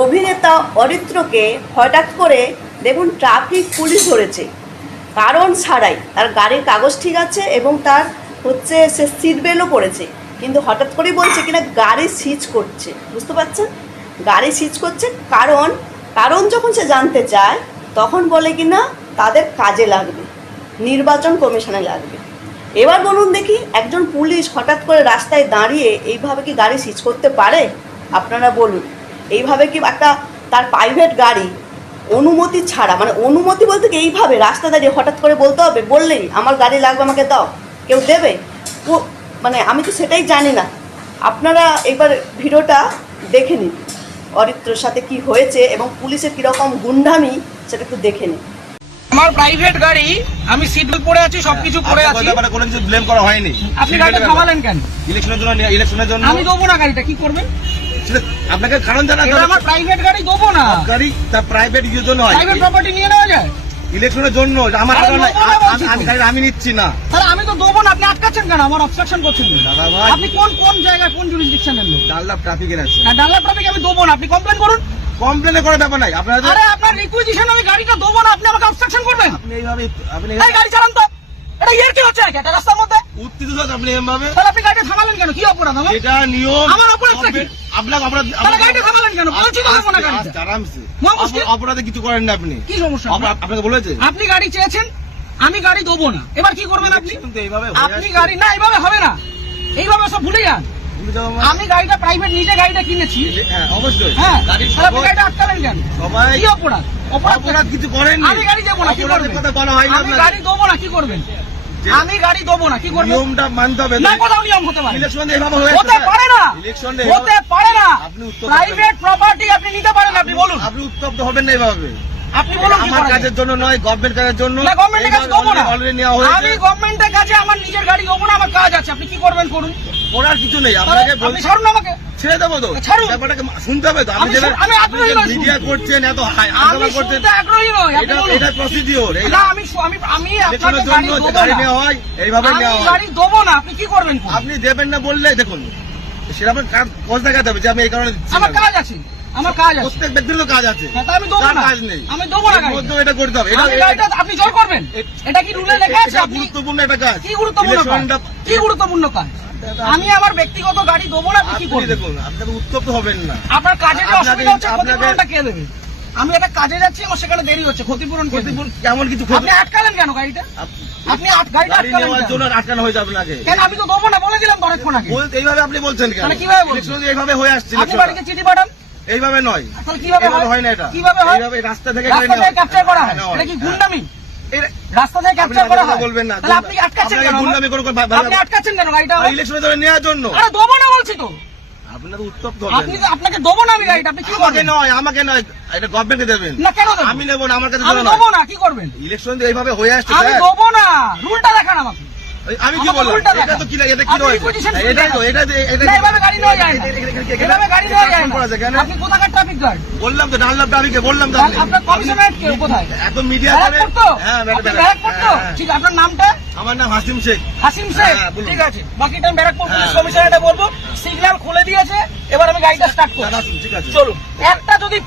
অভিনেতা অরিত্রকে হঠাৎ করে দেখুন ট্রাফিক পুলিশ ধরেছে কারণ ছাড়াই। তার গাড়ির কাগজ ঠিক আছে এবং তার হচ্ছে সে সিট বেল্টও পড়েছে, কিন্তু হঠাৎ করেই বলছে কিনা গাড়ি সিজ করছে। বুঝতে পারছেন, গাড়ি সিজ করছে কারণ যখন সে জানতে চায় তখন বলে কিনা তাদের কাজে লাগবে, নির্বাচন কমিশনে লাগবে। এবার বলুন দেখি, একজন পুলিশ হঠাৎ করে রাস্তায় দাঁড়িয়ে এইভাবে কি গাড়ি সিজ করতে পারে? আপনারা বলুন, এইভাবে কি একটা তার প্রাইভেট গাড়ি অনুমতি ছাড়া, মানে অনুমতি বলতে কি এইভাবে রাস্তা দাঁড়িয়ে হঠাৎ করে বলতে হবে? বললেই আমার গাড়ি লাগবে আমাকে দাও, কেউ দেবে? মানে আমি তো সেটাই জানি না। আপনারা এবার ভিডিওটা দেখে নিন, অরিত্রর সাথে কি হয়েছে এবং পুলিশের কীরকম গুন্ডামি সেটা একটু দেখে নিন। আমার প্রাইভেট গাড়ি, আমি সিট বেল্ট পরে আছি, সবকিছু পরে আছি, ব্যাপারে কোনো কিছু ব্লেম করা হয়নি। আপনি গাড়িটা থামালেন কেন? ইলেকশনের জন্য আমি দেবো না গাড়িটা, কি করবেন? আপনাকে কারণ জানাতে হবে। আমার প্রাইভেট গাড়ি দেবো না। গাড়ি তার প্রাইভেট ইউজের জন্য হয়, প্রাইভেট প্রপার্টি নিয়ে নেওয়া যায় ইলেকশনের জন্য। আমার আমি নিচ্ছি না, তাহলে আমি তো দেবো না। আপনি আটকাচ্ছেন কেন? আমার অবস্ট্রাকশন করছেন। দাদা ভাই, আপনি কোন জায়গায় কোন জুরিসডিকশনের লোক? ডাল্লাভ ট্রাফিকের আছে। ডাল্লাভ ট্রাফিক আমি দেবো না, আপনি কমপ্লেন করুন। কমপ্লেন করার ব্যাপার নাই আপনার। আরে আপনার রিকুইজিশন আমি গাড়িটা দেবো না, আপনি আমাকে অবস্ট্রাকশন করবেন? আপনি এইভাবে এই গাড়ি চালান তো, এটা এর কি হচ্ছে নাকি একটা রাস্তার মধ্যে? উত্তেজিত আপনি এভাবে, তাহলে আপনি গাড়িটা থামালেন কেন? কি অপরাধ আমার? এটা নিয়ম। আমার অপরাধ কি? আপনাকে অপরাধ, তাহলে গাড়িটা থামালেন কেন? বলছি তো দেবো না গাড়িটা। আরামসে, মহামুশকিল। অপরাধে কিছু করেন না আপনি। কি সমস্যা? আপনাকে বলেছে আপনি গাড়ি চেয়েছেন, আমি গাড়ি দেবো না। এবার কি করবেন আপনি? কিন্তু এইভাবে আপনি গাড়ি না, এইভাবে হবে না, এইভাবে সব ভুলে যান। আমি গাড়িটা প্রাইভেট নিজে গাড়িটা কিনেছি। হ্যাঁ অবশ্যই। হ্যাঁ, গাড়ি তাহলে আপনি গাড়িটা আটকালেন কেন? সবাই কি অপরাধ? অপরাধ কিছু করেন। আমি গাড়ি দেবো না, কি করবেন? কথা বলা হয় না। আমি গাড়ি দেবো না, কি করবেন? আমি গাড়ি দেবো না, কি করবেন? নিয়মটা মানতে হবে। না, কোথাও নিয়ম হতে পারে? ইলেকশন এইভাবে হতে পারে না, ইলেকশনে হতে পারে না। আপনি উত্তপ্ত প্রাইভেট প্রপার্টি আপনি নিতে পারেন, আপনি বলুন। আপনি উত্তপ্ত হবেন না এইভাবে। আপনি বলুন কি আমার করা কাজের যায়? জন্য নয়, গভর্নমেন্ট কাজের জন্য। না, গভর্নমেন্টের কাছে দেবো না। অলরেডি নেওয়া হয়েছে। আমি গভর্নমেন্টের কাছে আমার নিজের গাড়ি দেবো না, আমার কাজ আছে। আপনি কি করবেন করুন, করার কিছু নেই। আপনাকে আপনি ছাড়ুন আমাকে। ছেড়ে দেবো তো, ছাড়ুন। ব্যাপারটাকে শুনতে হবে তো। আপনি আমি আগ্রহী নই মিডিয়া করছেন, এত আমি শুনতে আগ্রহী নই, আপনি বলুন। এটা প্রসিডিওর। না, আমি আপনাকে গাড়ি দেবো গাড়ি না। নেওয়া হয় এইভাবে আমি নেওয়া হয়। গাড়ি দেবো না, আপনি কি করবেন করুন। আপনি দেবেন না বললে দেখুন সেরকম কাজ দেখাতে হবে যে আমি এই কারণে দিচ্ছি আমার না। কাজ আছে, আমার কাজ আছে। প্রত্যেক ব্যক্তির তো কাজ আছে, হ্যাঁ, তা আমি দেবো কার না। কাজ নেই? আমি দেবো না এর গাড়ি। মধ্যেও এটা করতে হবে। আমি গাড়িটা আপনি জোর করবেন? এটা কি রুলে লেখা আছে? এটা আপনি গুরুত্বপূর্ণ একটা কাজ। কি গুরুত্বপূর্ণ কাজ? ইলেকশনটা কি গুরুত্বপূর্ণ কাজ? আমি আমার ব্যক্তিগত গাড়ি দেবো না, আপনি কি আপনি করবেন? দেখুন, আপনাকে উত্তপ্ত হবেন না। আপনার কাজে যে আপনাকে- অসুবিধা হচ্ছে, আপনাকে- ক্ষতিপূরণটা কে দেবে? আমি একটা কাজে যাচ্ছি, আমার সেখানে দেরি হচ্ছে, ক্ষতিপূরণ কে দেবে? ক্ষতিপূরণ কেমন কিছু আপনি আটকালেন কেন গাড়িটা? আপনি গাড়িটা গাড়ি আটকালেন নেওয়ার কেন? জন্য আটকানো হয়ে যাবে আপনাকে। কেন? আমি তো দেবো না বলে দিলাম তো অনেকক্ষণ আগে। বলতে এইভাবে আপনি বলছেন কেন? মানে কিভাবে বলছেন? ইলেকশন এইভাবে হয়ে আসছে। আপনি ইলেকশনটা। বাড়িতে চিঠি পাঠান, এইভাবে নয়, তাহলে কিভাবে এইভাবে হয়? হয় না। এটা কিভাবে হয়? এইভাবে রাস্তা থেকে রাস্তা থেকে ক্যাপচার করা হয়, এটা কি গুন্ডামি? রাস্তা থেকে ক্যাপচার করা হয়? বলবেন না। তাহলে আপনি আটকাচ্ছেন কেন? গুন্ডামি করে আপনি আটকাচ্ছেন কেন গাড়িটা? ইলেকশনে ধরে নেওয়ার জন্য। আরে দেবো না বলছি তো। আপনার তো উত্তপ্ত আপনি হবেন। আপনাকে দেবো না আমি গাড়িটা, আপনি কি আমাকে করবেন? নয়, আমাকে নয়, এটা গভর্নমেন্টকে দেবেন। না, কেন দেবো? আমি নেবো না, আমার কাছে আমি জন্য নয়। দেবো না, কি করবেন? ইলেকশন এইভাবে হয়ে আসছে আমি স্যার। দেবো না, রুলটা দেখান আমাকে। আমি কি আমাকে বললাম? উল্টা এটা দেখান। তো কি এটা কি আপনি রয়েছে? requisition এটাই তো, এটা না, এভাবে গাড়ি নেওয়া যায় না। এভাবে গাড়ি নেওয়া যায় না। কেন? আপনি কোথাকার ট্রাফিক গার্ড? বললাম তো, ডানলাভ ট্রাফিকে বললাম তো। আপনার কমিশনারেট কে কোথায়? এত মিডিয়া করে। ব্যারাকপুর তো? হ্যাঁ, আপনি ব্যারাকপুর তো? ঠিক, আপনার নামটা? আমার নাম হাসিম শেখ। হাসিম শেখ। হ্যাঁ, বলুন। ঠিক আছে, বাকিটা আমি ব্যারাকপুর পুলিশ হ্যাঁ। কমিশনারেটে বলবো। সিগন্যাল খুলে দিয়েছে, এবার আমি গাড়িটা স্টার্ট করব। ঠিক আছে, চলুন। একটা যদি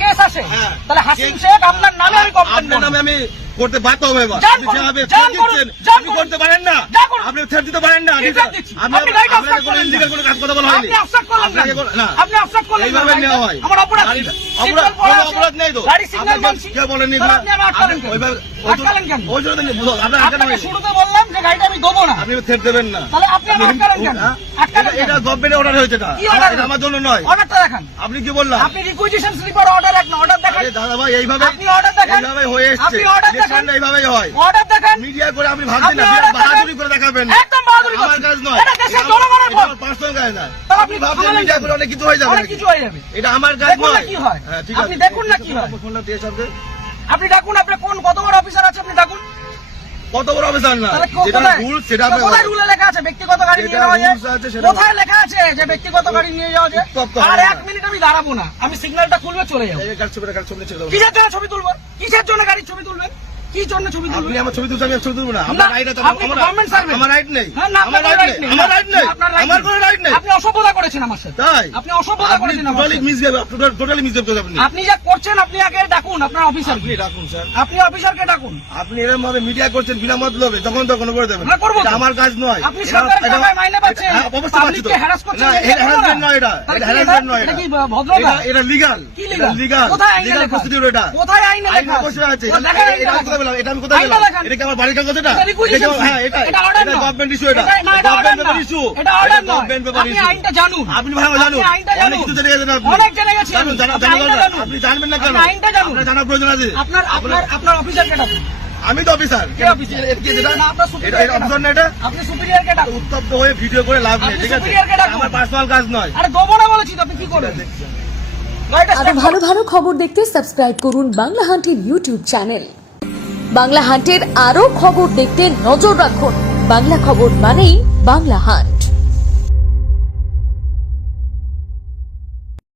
কেস আসে, হ্যাঁ। তাহলে হাসিম শেখ আপনার নামে আমি কমপ্লেন আপনার করব। নামে আমি করতে বাধ্য হবে এবার। যান আপনি করুন, যেভাবে যান threat করুন, দিচ্ছেন, যান আপনি করুন। করতে পারেন না। যান করুন। আপনি threat দিতে পারেন না। কি threat দিচ্ছি? আমি আপনি গাড়িটা আপনাকে obstruct কোনো করলেন illegal কেন? কোনো কাজ কথা বলা হয়নি। আপনি obstruct করলেন আপনাকে কেন? না। আপনি obstruct করলেন কেন? এইভাবে নেওয়া হয়। আমার অপরাধ কি? অপরাধ Signal পড়া কোনো আছে। অপরাধ নেই তো। গাড়ি সিগন্যাল আপনাকে মানছি। কেউ বলেনি তাহলে আপনি আমার আটকালেন কেন? ওইভাবে আটকালেন কেন? ওই জন্য আপনার আটকানো আপনাকে হয়নি। শুরুতে বললাম যে গাড়িটা আমি দেবো না। আপনি থ্রেট দেবেন না। তাহলে আপনি আমার আটকালেন কেন? হ্যাঁ? আটকালেন কেন? এটা গভর্নমেন্টের অর্ডার হয়েছে। এটা কি order? এটা আমার জন্য নয়। অর্ডারটা দেখান। আপনি কি বললাম? আপনি রিকুইজিশন স্লিপার অর্ডার এক না, অর্ডার দেখান। আরে দাদা ভাই, এইভাবে আপনি অর্ডার দেখান। এইভাবে হয়ে এসেছে। আপনি order দেখান। ইলেকশনটা এইভাবেই হয়। অর্ডার দেখান। মিডিয়া করে আপনি ভাবছেন না, আপনি order বাহাদুরি দেখান। করে দেখাবেন। একদম বাহাদুরি আমার করছেন। কাজ নয়। এটা দেশের জনগণের ভোট। পার্সোনাল কাজ না। তাহলে আপনি ভাবছেন থামালেন মিডিয়া কেন? করে অনেক কিছু হয়ে যাবে অনেক নাকি? কিছু হয়ে যাবে। এটা আমার কাজ দেখুন না নয়। কি হয়। হ্যাঁ, ঠিক আপনি আছে। দেখুন না কি হয়। ফোনটা দিয়ে সবকে আপনি ডাকুন, আপনার কত বড় অফিসার আছে আপনি ডাকুন। কত বড় অফিসার না, তাহলে যেটা কোথায়? রুল সেটা কোথায় রুলে লেখা আছে ব্যক্তিগত গাড়ি নিয়ে যেটা যাওয়া যায়? rules আছে সেটা- কোথায় লেখা আছে যে ব্যক্তিগত গাড়ি নিয়ে যাওয়া যায়? উত্তপ্ত আর হবে না। 1 মিনিট আমি দাঁড়াবো না, আমি সিগন্যালটা খুলবে চলে যাবো। এই কাজ ছবি ছেড়ে দাও। কিসের জন্য ছবি তুলবো? কিসের জন্য গাড়ির ছবি তুলবেন? কি জন্য ছবি তুলবেন? আপনি আমার ছবি তুলছেন, আমি ছবি তুলবো না। না, আমার রাইট আছে, আপনি গভর্নমেন্ট সার্ভেন্ট। আমার রাইট নেই, হ্যাঁ, না, আমার আপনার রাইট right নেই, নেই। আমার রাইট নেই, আপনার right আমার নেই। কোনো রাইট নেই। আপনি অসভ্যতা করেছেন আমার সাথে। তাই আপনি অসভ্যতা করেছেন আমার টোটালি সাথে। মিসবিহেভ, টোটালি মিসবিহেভ করেছেন আপনি। আপনি যা করছেন আপনি আগে ডাকুন আপনার অফিসার। আপনি রাখুন স্যার, আপনি অফিসারকে ডাকুন। আপনি এরকম ভাবে মিডিয়া করছেন বিনা মতলবে, তখন তখন করে দেবেন। হ্যাঁ, করবো তো। এটা আমার কাজ নয়। আপনি সরকারের টাকায় মাইনে পাচ্ছেন, হ্যাঁ, অবশ্যই পাচ্ছি তো। পাবলিককে হ্যারাস করছেন, না, এটা এটা করবো না। harassment নয়, এটা তাহলে এটা কি harassment নয়, এটা এটা কি ভদ্রতা? এটা legal, কি এটা legal? legal, কোথায় আইনে legal লেখা? procedure এটা। কোথায় আইনে আইনে লেখা আছে? অবশ্যই আছে। ও, দেখান এটা আমি কোথায় পেলাম? এটা আমি কোথায় আইনটা পেলাম? দেখান। এটা কি আমার বাড়ির কাগজ এটা? এটা requisition এটা কি- হ্যাঁ, fee। এটা এটা order এটা নয়। গভর্নমেন্ট ইস্যু, এটা না, এটা order গভর্নমেন্ট পেপার নয়। ইস্যু, এটা order নয়। গভর্নমেন্ট পেপার আপনি ইস্যু। আইনটা জানুন। আপনি ভালো জানুন, আপনি আইনটা অনেক জানুন। কিছু জেনে গেছেন আপনি। অনেক জেনে গেছি জানুন, আমি। জানা আপনি জানা আইনটা দরকার। জানুন। আপনি জানবেন না কেন? আপনি আইনটা জানুন। আপনার জানার প্রয়োজন আছে। আপনার অফিসারকে ডাকুন। আমি তো অফিসার। কে অফিসার? এটা কি এটা? না, আপনার এটা এটা অফিসার না এটা? আপনি সুপিরিয়রকে ডাকুন। উত্তপ্ত হয়ে ভিডিও করে লাভ নেই, আপনি ঠিক আছে? superior-কে ডাকুন। আমার পার্সোনাল কাজ নয়। আরে দেবো না বলেছি তো, আপনি কি করবেন? গাড়িটা আরো stop ভালো ভালো খবর দেখতে সাবস্ক্রাইব করুন বাংলা হান্টের ইউটিউব চ্যানেল। বাংলা হান্টের আরো খবর দেখতে নজর রাখুন। বাংলা খবর মানেই বাংলা হান্ট।